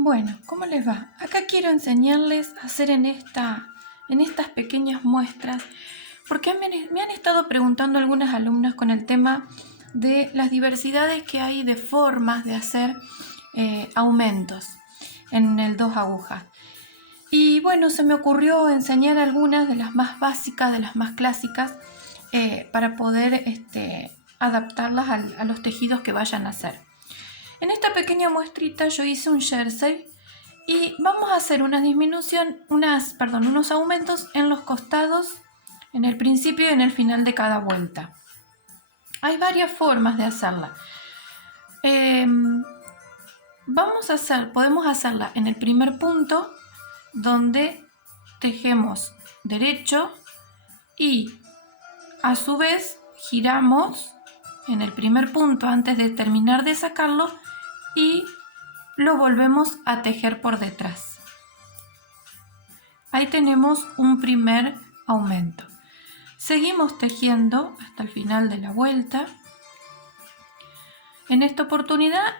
Bueno, ¿cómo les va? Acá quiero enseñarles a hacer en estas pequeñas muestras, porque me han estado preguntando algunas alumnas con el tema de las diversidades que hay de formas de hacer aumentos en el 2 agujas. Y bueno, se me ocurrió enseñar algunas de las más básicas, de las más clásicas, para poder adaptarlas a los tejidos que vayan a hacer. En esta pequeña muestrita yo hice un jersey y vamos a hacer una disminución, unos aumentos en los costados, en el principio y en el final de cada vuelta. Hay varias formas de hacerla. Podemos hacerla en el primer punto, donde tejemos derecho y a su vez giramos en el primer punto antes de terminar de sacarlo y lo volvemos a tejer por detrás. Ahí tenemos un primer aumento. Seguimos tejiendo hasta el final de la vuelta. En esta oportunidad,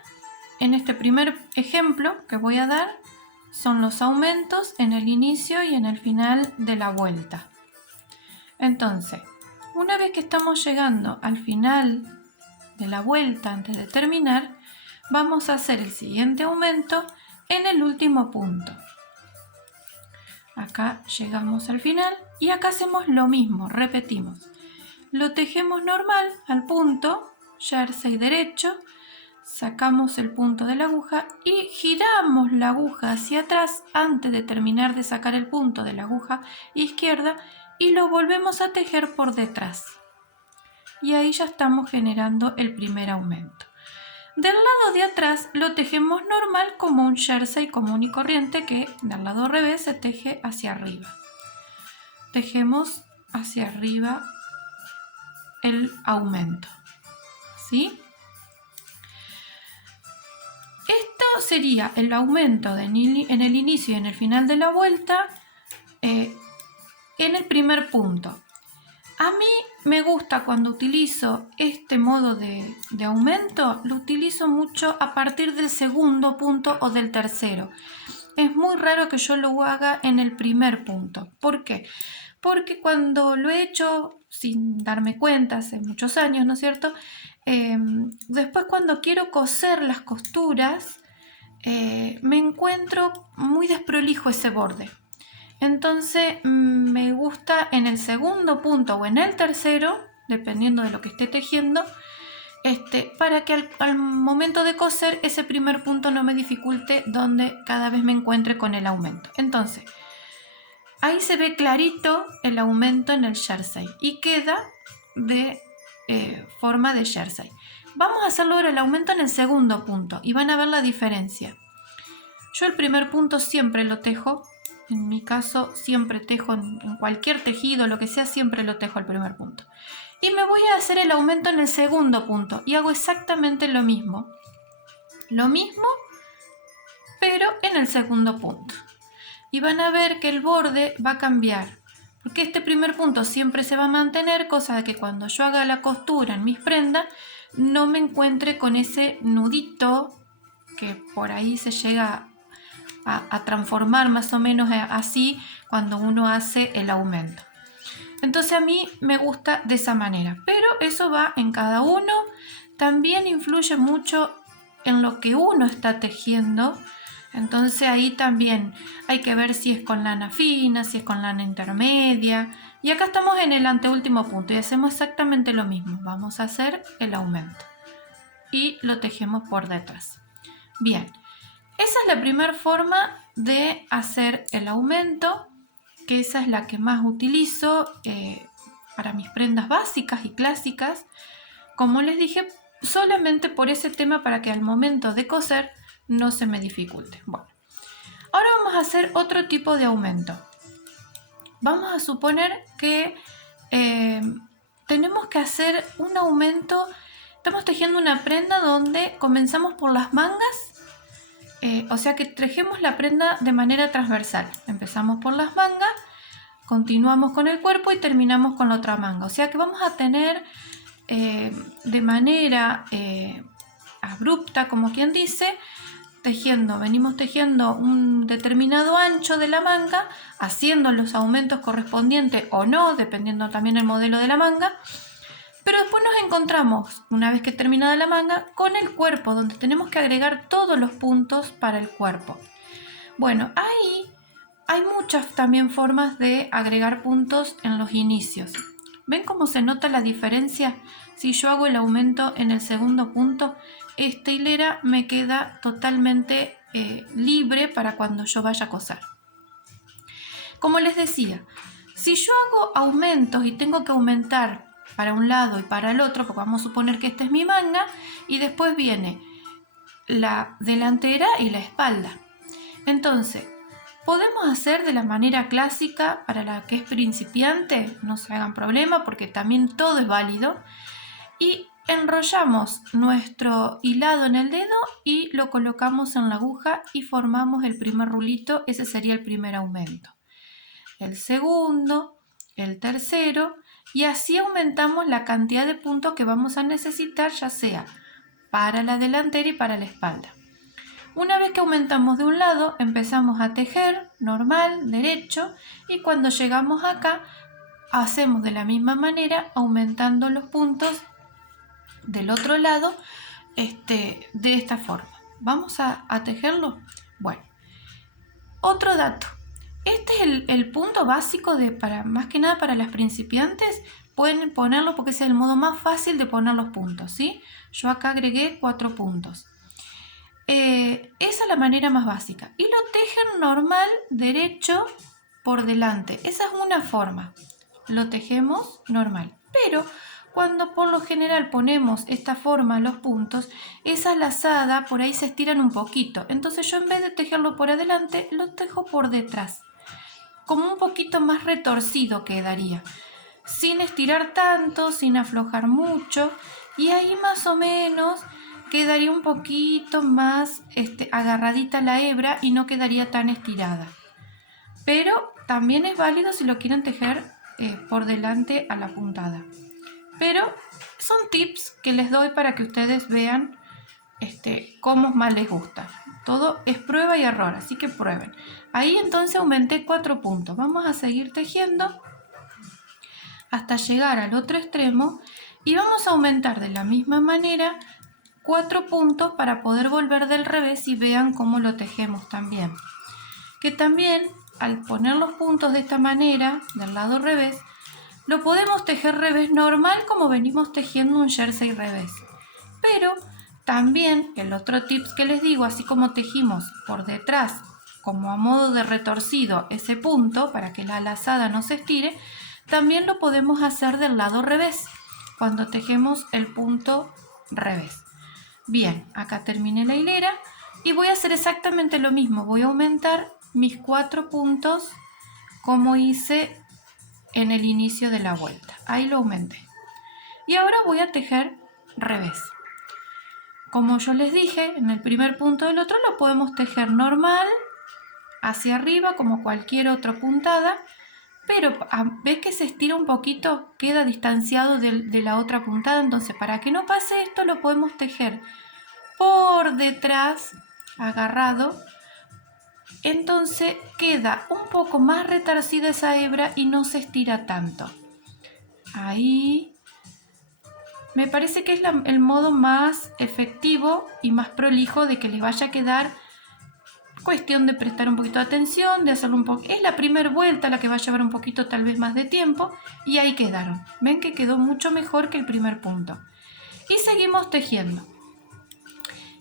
en este primer ejemplo que voy a dar, son los aumentos en el inicio y en el final de la vuelta. Entonces, una vez que estamos llegando al final de la vuelta antes de terminar, vamos a hacer el siguiente aumento en el último punto. Acá llegamos al final y acá hacemos lo mismo, repetimos. Lo tejemos normal al punto, jersey derecho, sacamos el punto de la aguja y giramos la aguja hacia atrás antes de terminar de sacar el punto de la aguja izquierda y lo volvemos a tejer por detrás. Y ahí ya estamos generando el primer aumento. Del lado de atrás lo tejemos normal como un jersey común y corriente que del lado revés se teje hacia arriba. Tejemos hacia arriba el aumento, ¿sí? Esto sería el aumento en el inicio y en el final de la vuelta en el primer punto. A mí me gusta cuando utilizo este modo de aumento, lo utilizo mucho a partir del segundo punto o del tercero. Es muy raro que yo lo haga en el primer punto. ¿Por qué? Porque cuando lo he hecho sin darme cuenta hace muchos años, ¿no es cierto? Después cuando quiero coser las costuras, me encuentro muy desprolijo ese borde. Entonces me gusta en el segundo punto o en el tercero, dependiendo de lo que esté tejiendo, para que al momento de coser ese primer punto no me dificulte donde cada vez me encuentre con el aumento. Entonces, ahí se ve clarito el aumento en el jersey y queda de forma de jersey. Vamos a hacerlo ahora el aumento en el segundo punto y van a ver la diferencia. Yo el primer punto siempre lo tejo. En mi caso siempre tejo en cualquier tejido, lo que sea, siempre lo tejo al primer punto. Y me voy a hacer el aumento en el segundo punto y hago exactamente lo mismo. Lo mismo, pero en el segundo punto. Y van a ver que el borde va a cambiar. Porque este primer punto siempre se va a mantener, cosa de que cuando yo haga la costura en mis prendas, no me encuentre con ese nudito que por ahí se llega a transformar más o menos así cuando uno hace el aumento. Entonces a mí me gusta de esa manera, pero eso va en cada uno. También influye mucho en lo que uno está tejiendo. Entonces ahí también hay que ver si es con lana fina, si es con lana intermedia. Y acá estamos en el anteúltimo punto y hacemos exactamente lo mismo. Vamos a hacer el aumento y lo tejemos por detrás. Bien. Esa es la primera forma de hacer el aumento, que esa es la que más utilizo para mis prendas básicas y clásicas. Como les dije, solamente por ese tema para que al momento de coser no se me dificulte. Bueno, ahora vamos a hacer otro tipo de aumento. Vamos a suponer que tenemos que hacer un aumento. Estamos tejiendo una prenda donde comenzamos por las mangas. O sea que tejemos la prenda de manera transversal. Empezamos por las mangas, continuamos con el cuerpo y terminamos con la otra manga. O sea que vamos a tener de manera abrupta, como quien dice, venimos tejiendo un determinado ancho de la manga, haciendo los aumentos correspondientes o no, dependiendo también el modelo de la manga. Pero después nos encontramos, una vez que terminada la manga, con el cuerpo, donde tenemos que agregar todos los puntos para el cuerpo. Bueno, ahí hay muchas también formas de agregar puntos en los inicios. ¿Ven cómo se nota la diferencia? Si yo hago el aumento en el segundo punto, esta hilera me queda totalmente libre para cuando yo vaya a coser. Como les decía, si yo hago aumentos y tengo que aumentar para un lado y para el otro, porque vamos a suponer que esta es mi manga, y después viene la delantera y la espalda. Entonces, podemos hacer de la manera clásica para la que es principiante, no se hagan problema porque también todo es válido, y enrollamos nuestro hilado en el dedo y lo colocamos en la aguja y formamos el primer rulito. Ese sería el primer aumento, el segundo, el tercero, y así aumentamos la cantidad de puntos que vamos a necesitar, ya sea para la delantera y para la espalda. Una vez que aumentamos de un lado, empezamos a tejer normal, derecho, y cuando llegamos acá, hacemos de la misma manera, aumentando los puntos del otro lado, de esta forma. ¿Vamos a tejerlo? Bueno, otro dato. Este es el punto básico más que nada para las principiantes. Pueden ponerlo porque es el modo más fácil de poner los puntos, ¿sí? Yo acá agregué 4 puntos. Esa es la manera más básica. Y lo tejen normal, derecho, por delante. Esa es una forma. Lo tejemos normal. Pero cuando por lo general ponemos esta forma a los puntos, esa lazada por ahí se estiran un poquito. Entonces yo en vez de tejerlo por adelante, lo tejo por detrás. Como un poquito más retorcido quedaría. Sin estirar tanto, sin aflojar mucho. Y ahí más o menos quedaría un poquito más agarradita la hebra y no quedaría tan estirada. Pero también es válido si lo quieren tejer por delante a la puntada. Pero son tips que les doy para que ustedes vean cómo más les gusta. Todo es prueba y error, así que prueben. Ahí entonces aumenté 4 puntos. Vamos a seguir tejiendo hasta llegar al otro extremo y vamos a aumentar de la misma manera 4 puntos para poder volver del revés y vean cómo lo tejemos también. Que también al poner los puntos de esta manera, del lado revés, lo podemos tejer revés normal como venimos tejiendo un jersey revés. Pero también el otro tips que les digo, así como tejimos por detrás como a modo de retorcido ese punto para que la lazada no se estire, también lo podemos hacer del lado revés cuando tejemos el punto revés. Bien, acá terminé la hilera y voy a hacer exactamente lo mismo. Voy a aumentar mis 4 puntos como hice en el inicio de la vuelta. Ahí lo aumenté. Y ahora voy a tejer revés. Como yo les dije, en el primer punto del otro lo podemos tejer normal, hacia arriba, como cualquier otra puntada, pero ves que se estira un poquito, queda distanciado de la otra puntada. Entonces, para que no pase esto, lo podemos tejer por detrás, agarrado. Entonces queda un poco más retorcida esa hebra y no se estira tanto. Ahí me parece que es el modo más efectivo y más prolijo de que les vaya a quedar. Cuestión de prestar un poquito de atención, de hacerlo un poco. Es la primera vuelta la que va a llevar un poquito tal vez más de tiempo y ahí quedaron. Ven que quedó mucho mejor que el primer punto. Y seguimos tejiendo.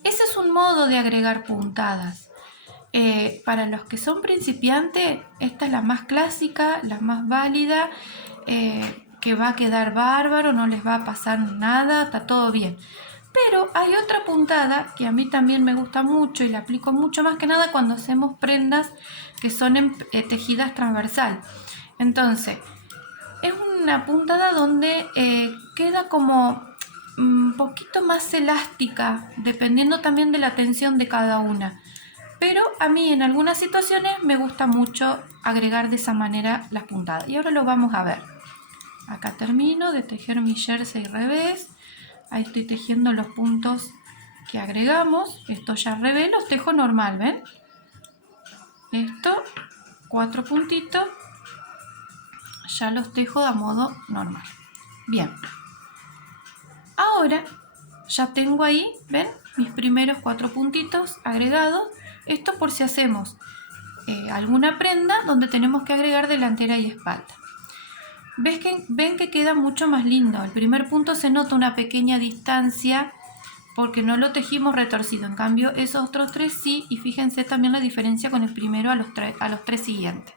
Ese es un modo de agregar puntadas. Para los que son principiantes, esta es la más clásica, la más válida, que va a quedar bárbaro, no les va a pasar nada, está todo bien. Pero hay otra puntada que a mí también me gusta mucho y la aplico mucho más que nada cuando hacemos prendas que son tejidas transversal. Entonces, es una puntada donde queda como un poquito más elástica, dependiendo también de la tensión de cada una. Pero a mí en algunas situaciones me gusta mucho agregar de esa manera las puntadas. Y ahora lo vamos a ver. Acá termino de tejer mi jersey revés. Ahí estoy tejiendo los puntos que agregamos, esto ya al revés, los tejo normal, ¿ven? Esto, 4 puntitos, ya los tejo a modo normal. Bien. Ahora ya tengo ahí, ¿ven? Mis primeros 4 puntitos agregados. Esto por si hacemos alguna prenda donde tenemos que agregar delantera y espalda. Ven que queda mucho más lindo. El primer punto se nota una pequeña distancia porque no lo tejimos retorcido. En cambio, esos otros 3 sí. Y fíjense también la diferencia con el primero a los 3 siguientes.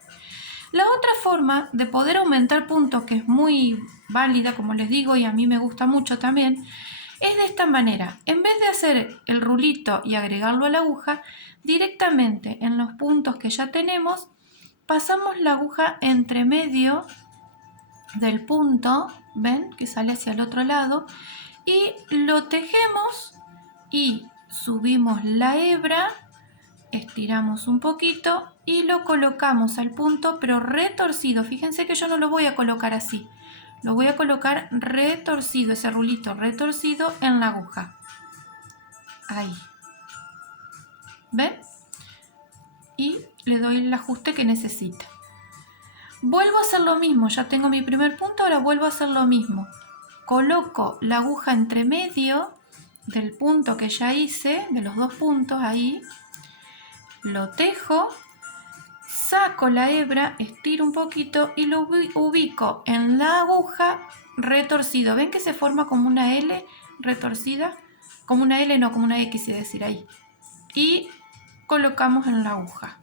La otra forma de poder aumentar puntos, que es muy válida, como les digo, y a mí me gusta mucho también, es de esta manera. En vez de hacer el rulito y agregarlo a la aguja, directamente en los puntos que ya tenemos, pasamos la aguja entre medio del punto, ven que sale hacia el otro lado, y lo tejemos y subimos la hebra, estiramos un poquito y lo colocamos al punto, pero retorcido. Fíjense que yo no lo voy a colocar así, lo voy a colocar retorcido, ese rulito retorcido en la aguja. Ahí. ¿Ven? Y le doy el ajuste que necesita. Vuelvo a hacer lo mismo, ya tengo mi primer punto, ahora vuelvo a hacer lo mismo. Coloco la aguja entre medio del punto que ya hice, de los 2 puntos ahí, lo tejo, saco la hebra, estiro un poquito y lo ubico en la aguja retorcido. ¿Ven que se forma como una L retorcida? Como una L, no, como una X, es decir, ahí. Y colocamos en la aguja.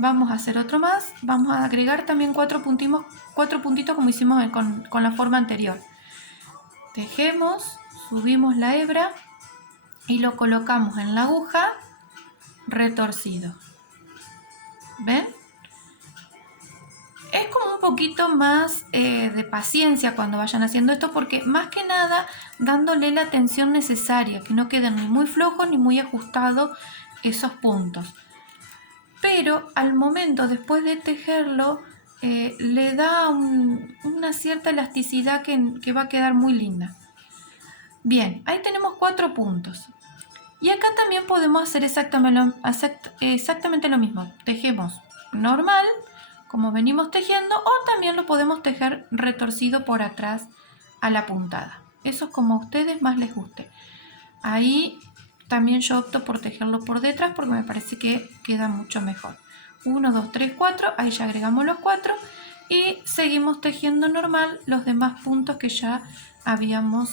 Vamos a hacer otro más, vamos a agregar también 4 puntitos como hicimos con la forma anterior. Tejemos, subimos la hebra y lo colocamos en la aguja retorcido. ¿Ven? Es como un poquito más de paciencia cuando vayan haciendo esto, porque más que nada dándole la tensión necesaria, que no queden ni muy flojos ni muy ajustados esos puntos. Pero al momento, después de tejerlo, le da una cierta elasticidad que va a quedar muy linda. Bien, ahí tenemos 4 puntos. Y acá también podemos hacer exactamente lo mismo. Tejemos normal, como venimos tejiendo, o también lo podemos tejer retorcido por atrás a la puntada. Eso es como a ustedes más les guste. Ahí también yo opto por tejerlo por detrás porque me parece que queda mucho mejor. 1, 2, 3, 4, ahí ya agregamos los 4 y seguimos tejiendo normal los demás puntos que ya habíamos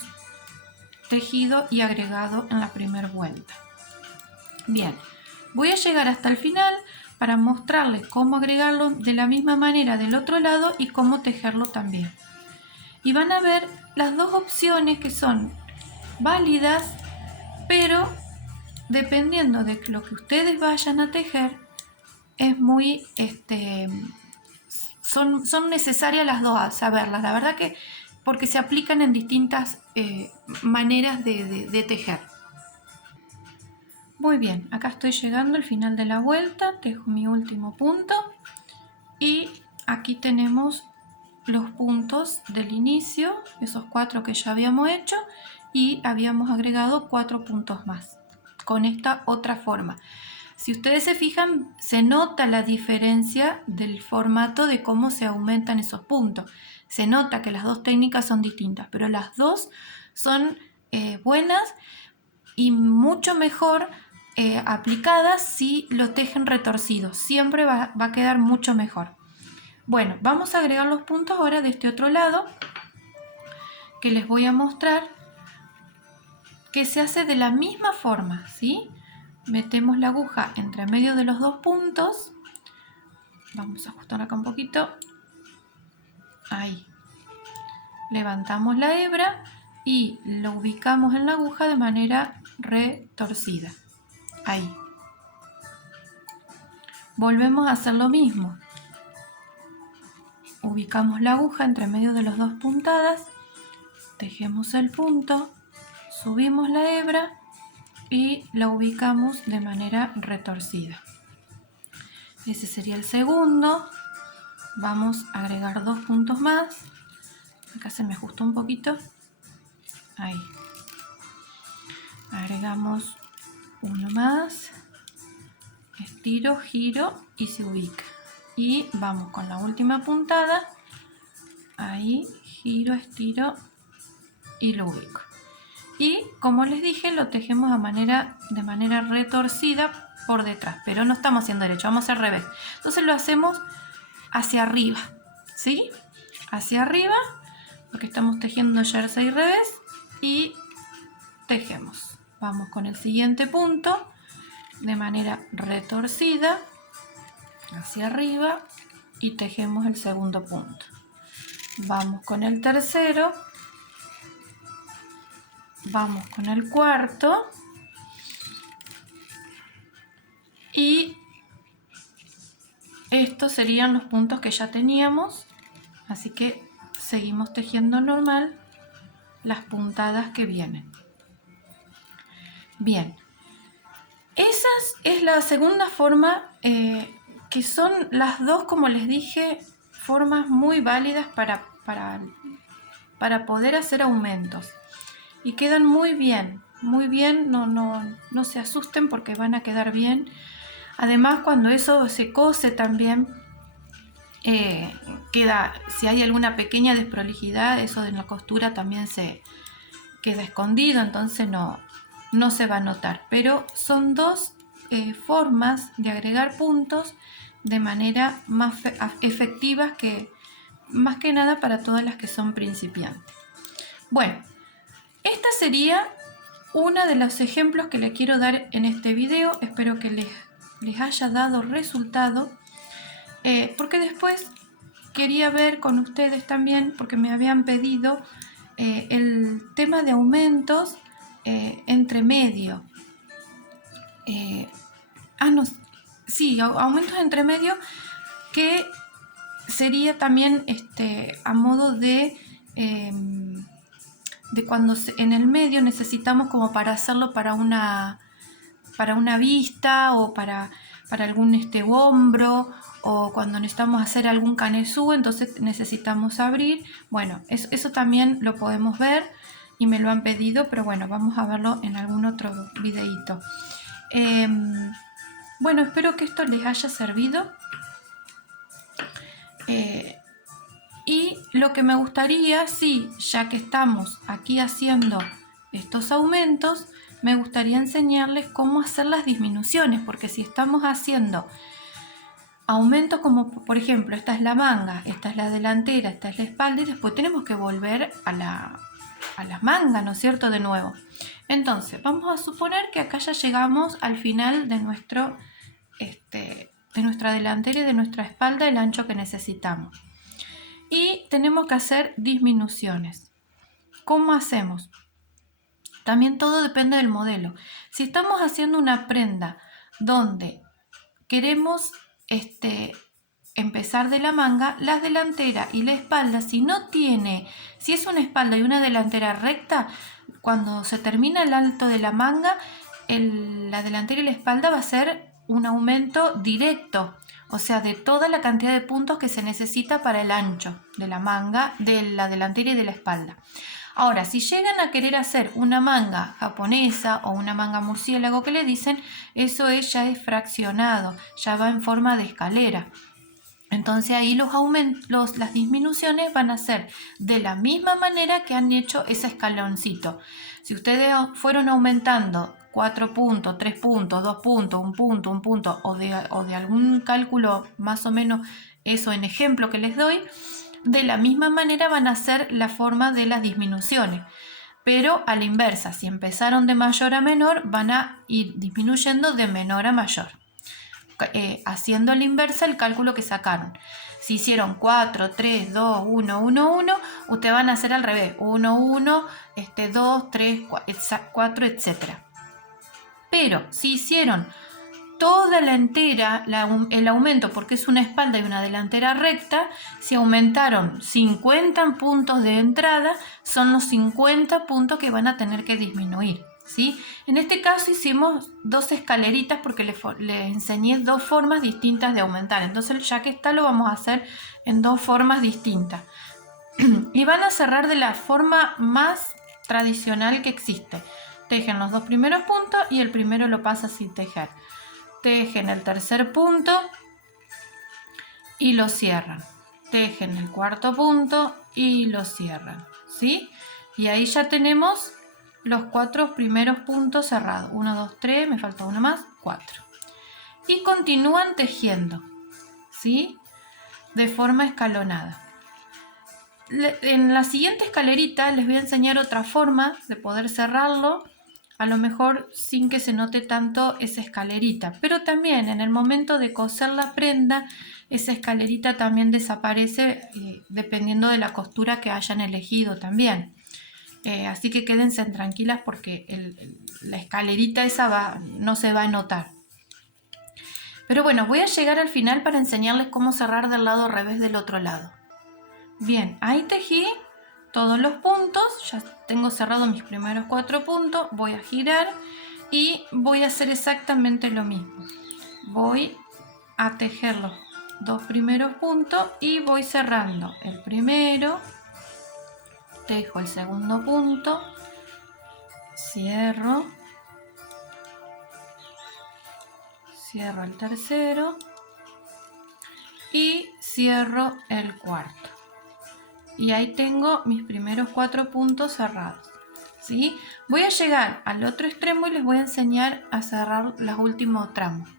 tejido y agregado en la primera vuelta. Bien, voy a llegar hasta el final para mostrarles cómo agregarlo de la misma manera del otro lado y cómo tejerlo también. Y van a ver las dos opciones que son válidas, pero dependiendo de lo que ustedes vayan a tejer, es muy, son necesarias las dos, saberlas. La verdad que porque se aplican en distintas maneras de tejer. Muy bien, acá estoy llegando al final de la vuelta, tejo mi último punto y aquí tenemos los puntos del inicio, esos 4 que ya habíamos hecho, y habíamos agregado 4 puntos más con esta otra forma. Si ustedes se fijan, se nota la diferencia del formato de cómo se aumentan esos puntos. Se nota que las dos técnicas son distintas, pero las dos son buenas y mucho mejor aplicadas si lo tejen retorcido. Siempre va a quedar mucho mejor. Bueno, vamos a agregar los puntos ahora de este otro lado, que les voy a mostrar que se hace de la misma forma, ¿sí? Metemos la aguja entre medio de los 2 puntos. Vamos a ajustar acá un poquito. Ahí. Levantamos la hebra y lo ubicamos en la aguja de manera retorcida. Ahí. Volvemos a hacer lo mismo. Ubicamos la aguja entre medio de las 2 puntadas. Tejemos el punto. Subimos la hebra y la ubicamos de manera retorcida. Ese sería el segundo. Vamos a agregar 2 puntos más. Acá se me ajustó un poquito. Ahí. Agregamos uno más, estiro, giro y se ubica. Y vamos con la última puntada, ahí giro, estiro y lo ubico. Y como les dije, lo tejemos de manera retorcida por detrás, pero no estamos haciendo derecho, vamos al revés. Entonces lo hacemos hacia arriba, ¿sí? Hacia arriba, porque estamos tejiendo jersey revés, y tejemos. Vamos con el siguiente punto de manera retorcida hacia arriba y tejemos el segundo punto. Vamos con el tercero, vamos con el cuarto y estos serían los puntos que ya teníamos, así que seguimos tejiendo normal las puntadas que vienen. Bien, esa es la segunda forma, que son las dos, como les dije, formas muy válidas para poder hacer aumentos. Y quedan muy bien, no se asusten porque van a quedar bien. Además, cuando eso se cose también, queda, si hay alguna pequeña desprolijidad, eso de la costura también se queda escondido, entonces no se va a notar. Pero son dos formas de agregar puntos de manera más efectivas, que más que nada para todas las que son principiantes. Bueno, esta sería uno de los ejemplos que les quiero dar en este video. Espero que les haya dado resultado, porque después quería ver con ustedes también, porque me habían pedido el tema de aumentos entre medio. Aumentos entre medio, que sería también a modo de cuando en el medio necesitamos como para hacerlo para una vista o para algún hombro, o cuando necesitamos hacer algún canesú, entonces necesitamos abrir. Bueno, eso también lo podemos ver y me lo han pedido, pero bueno, vamos a verlo en algún otro videito. Bueno, espero que esto les haya servido. Y lo que me gustaría, ya que estamos aquí haciendo estos aumentos, me gustaría enseñarles cómo hacer las disminuciones, porque si estamos haciendo aumentos como, por ejemplo, esta es la manga, esta es la delantera, esta es la espalda, y después tenemos que volver a las mangas, ¿no es cierto?, de nuevo. Entonces, vamos a suponer que acá ya llegamos al final de nuestra delantera y de nuestra espalda, el ancho que necesitamos. Y tenemos que hacer disminuciones. ¿Cómo hacemos? También todo depende del modelo. Si estamos haciendo una prenda donde queremos empezar de la manga, la delantera y la espalda, si es una espalda y una delantera recta, cuando se termina el alto de la manga, la delantera y la espalda va a ser un aumento directo, o sea, de toda la cantidad de puntos que se necesita para el ancho de la manga, de la delantera y de la espalda. Ahora, si llegan a querer hacer una manga japonesa o una manga murciélago que le dicen, eso ya es fraccionado, ya va en forma de escalera. Entonces ahí las disminuciones van a ser de la misma manera que han hecho ese escaloncito. Si ustedes fueron aumentando 4 puntos, 3 puntos, 2 puntos, 1 punto, o de algún cálculo más o menos, eso en ejemplo que les doy, de la misma manera van a ser la forma de las disminuciones. Pero a la inversa, si empezaron de mayor a menor, van a ir disminuyendo de menor a mayor. Haciendo a la inversa el cálculo que sacaron. Si hicieron 4, 3, 2, 1, 1, 1, ustedes van a hacer al revés. 1, 1, 2, 3, 4, etc. Pero si hicieron toda la entera, el aumento, porque es una espalda y una delantera recta, si aumentaron 50 puntos de entrada, son los 50 puntos que van a tener que disminuir, ¿sí? En este caso hicimos 2 escaleritas porque les enseñé 2 formas distintas de aumentar. Entonces, ya que está, lo vamos a hacer en 2 formas distintas. Y van a cerrar de la forma más tradicional que existe. tejen los dos primeros puntos y el primero lo pasa sin tejer. Tejen el tercer punto y lo cierran. Tejen el cuarto punto y lo cierran, ¿sí? Y ahí ya tenemos los 4 primeros puntos cerrados. 1, 2, 3, me falta uno más, 4. Y continúan tejiendo, ¿sí? De forma escalonada. En la siguiente escalerita les voy a enseñar otra forma de poder cerrarlo, a lo mejor sin que se note tanto esa escalerita, pero también en el momento de coser la prenda, esa escalerita también desaparece dependiendo de la costura que hayan elegido también. Así que quédense tranquilas porque la escalerita esa no se va a notar. Pero bueno, voy a llegar al final para enseñarles cómo cerrar del lado revés del otro lado. Bien, ahí tejí todos los puntos, ya tengo cerrado mis primeros 4 puntos, voy a girar y voy a hacer exactamente lo mismo. Voy a tejer los 2 primeros puntos y voy cerrando el primero, tejo el segundo punto, cierro el tercero y cierro el cuarto. Y ahí tengo mis primeros 4 puntos cerrados, ¿sí? Voy a llegar al otro extremo y les voy a enseñar a cerrar los últimos tramos.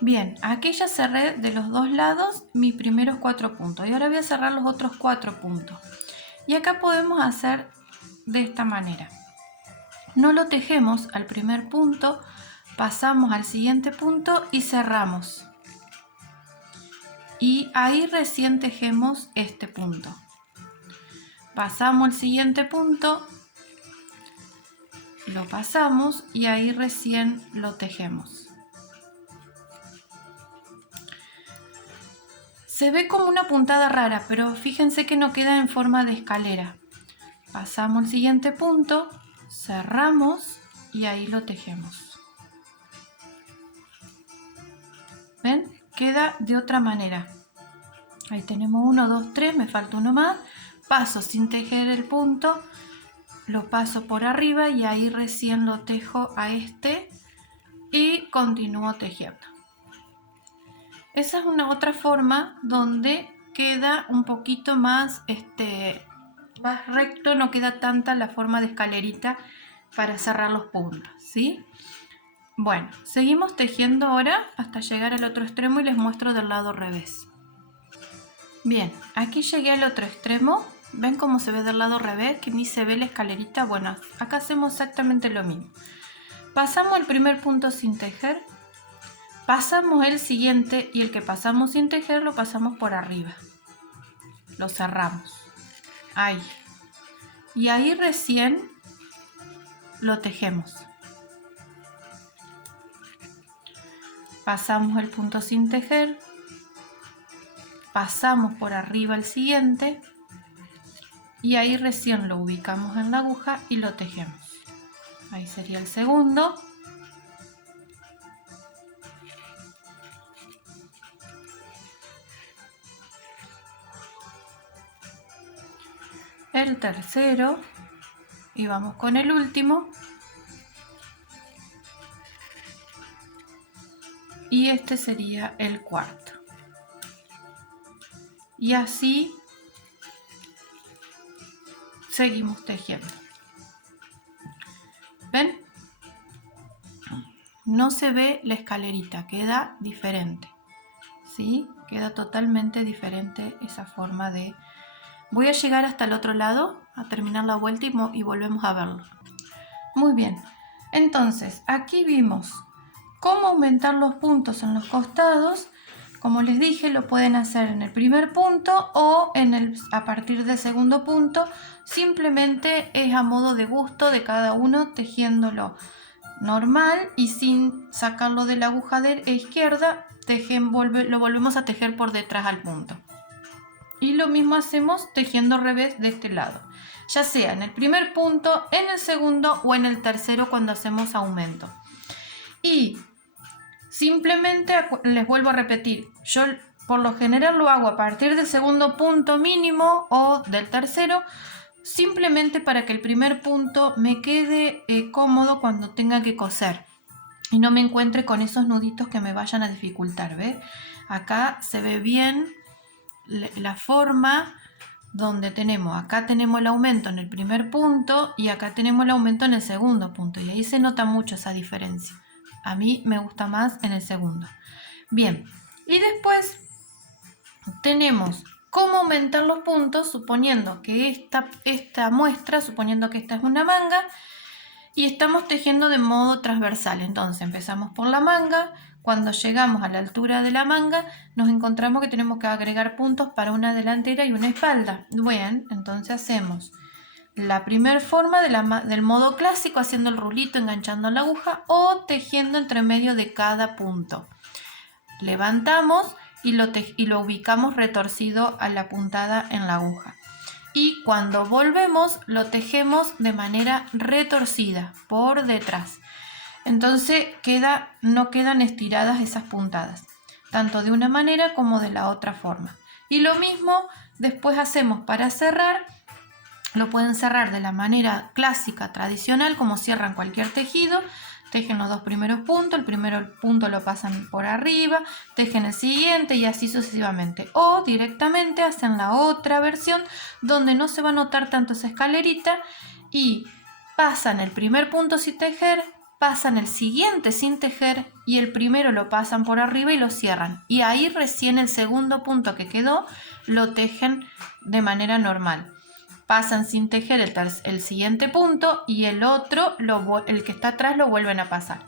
Bien, aquí ya cerré de los dos lados mis primeros 4 puntos y ahora voy a cerrar los otros 4 puntos. Y acá podemos hacer de esta manera. No lo tejemos al primer punto, pasamos al siguiente punto y cerramos. Y ahí recién tejemos este punto. Pasamos al siguiente punto, lo pasamos y ahí recién lo tejemos. Se ve como una puntada rara, pero fíjense que no queda en forma de escalera. Pasamos al siguiente punto, cerramos y ahí lo tejemos. ¿Ven? Queda de otra manera. Ahí tenemos 1, 2, 3, me falta uno más. Paso sin tejer el punto, lo paso por arriba y ahí recién lo tejo a este y continúo tejiendo. Esa es una otra forma donde queda un poquito más, más recto, no queda tanta la forma de escalerita para cerrar los puntos, ¿sí? Bueno, seguimos tejiendo ahora hasta llegar al otro extremo y les muestro del lado revés. Bien, aquí llegué al otro extremo. ¿Ven cómo se ve del lado revés? Que ni se ve la escalerita. Bueno, acá hacemos exactamente lo mismo. Pasamos el primer punto sin tejer. Pasamos el siguiente y el que pasamos sin tejer lo pasamos por arriba. Lo cerramos. Ahí. Y ahí recién lo tejemos. Pasamos el punto sin tejer. Pasamos por arriba el siguiente. Y ahí recién lo ubicamos en la aguja y lo tejemos. Ahí sería el segundo. El tercero. Y vamos con el último. Y este sería el cuarto. Y así seguimos tejiendo. ¿Ven? No se ve la escalerita, queda diferente, ¿sí? Queda totalmente diferente esa forma de... Voy a llegar hasta el otro lado, a terminar la vuelta y volvemos a verlo. Muy bien, entonces aquí vimos cómo aumentar los puntos en los costados. Como les dije, lo pueden hacer en el primer punto o a partir del segundo punto. Simplemente es a modo de gusto de cada uno, tejiéndolo normal y sin sacarlo de la aguja de izquierda, lo volvemos a tejer por detrás al punto. Y lo mismo hacemos tejiendo al revés de este lado, ya sea en el primer punto, en el segundo o en el tercero cuando hacemos aumento. Y simplemente les vuelvo a repetir, yo por lo general lo hago a partir del segundo punto mínimo o del tercero, simplemente para que el primer punto me quede cómodo cuando tenga que coser y no me encuentre con esos nuditos que me vayan a dificultar, ¿ves? Acá se ve bien la forma donde acá tenemos el aumento en el primer punto y acá tenemos el aumento en el segundo punto, y ahí se nota mucho esa diferencia. A mí me gusta más en el segundo. Bien, y después tenemos cómo aumentar los puntos suponiendo que esta muestra, suponiendo que esta es una manga y estamos tejiendo de modo transversal. Entonces empezamos por la manga. Cuando llegamos a la altura de la manga nos encontramos que tenemos que agregar puntos para una delantera y una espalda. Bien, entonces hacemos la primera forma del modo clásico, haciendo el rulito, enganchando la aguja o tejiendo entre medio de cada punto. Levantamos y lo ubicamos retorcido a la puntada en la aguja. Y cuando volvemos lo tejemos de manera retorcida por detrás. Entonces no quedan estiradas esas puntadas, tanto de una manera como de la otra forma. Y lo mismo después hacemos para cerrar. Lo pueden cerrar de la manera clásica, tradicional, como cierran cualquier tejido. Tejen los dos primeros puntos, el primer punto lo pasan por arriba, tejen el siguiente y así sucesivamente. O directamente hacen la otra versión donde no se va a notar tanto esa escalerita y pasan el primer punto sin tejer, pasan el siguiente sin tejer y el primero lo pasan por arriba y lo cierran. Y ahí recién el segundo punto que quedó lo tejen de manera normal. Pasan sin tejer el siguiente punto y el otro, el que está atrás, lo vuelven a pasar.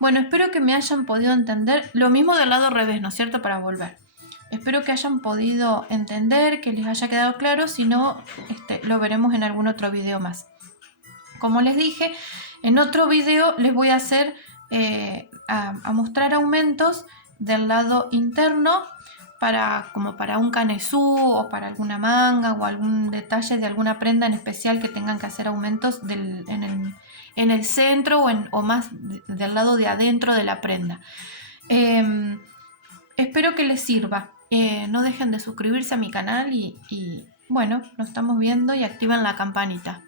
Bueno, espero que me hayan podido entender. Lo mismo del lado revés, ¿no es cierto? Para volver. Espero que hayan podido entender, que les haya quedado claro. Si no, lo veremos en algún otro video más. Como les dije, en otro video les voy a hacer a mostrar aumentos del lado interno como para un canesú o para alguna manga o algún detalle de alguna prenda en especial que tengan que hacer aumentos en el centro o más del lado de adentro de la prenda. Espero que les sirva. No dejen de suscribirse a mi canal y bueno, nos estamos viendo y activen la campanita.